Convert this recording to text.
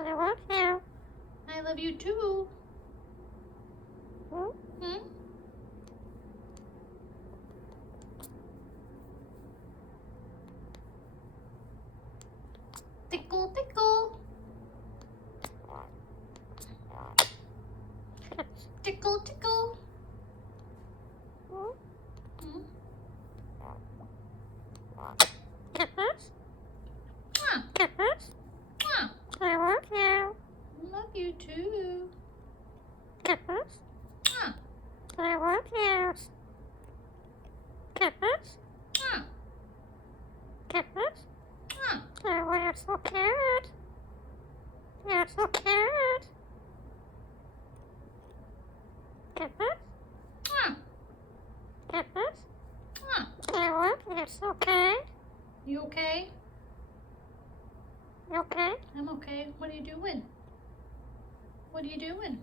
I love you. I love you too. Hmm? Tickle, tickle. Tickle, tickle. Hmm? I love you. Love you too. I love you. Oh, you're so cute. You're so cute. I love you. It's okay. You okay? You okay? I'm okay. What are you doing? What are you doing?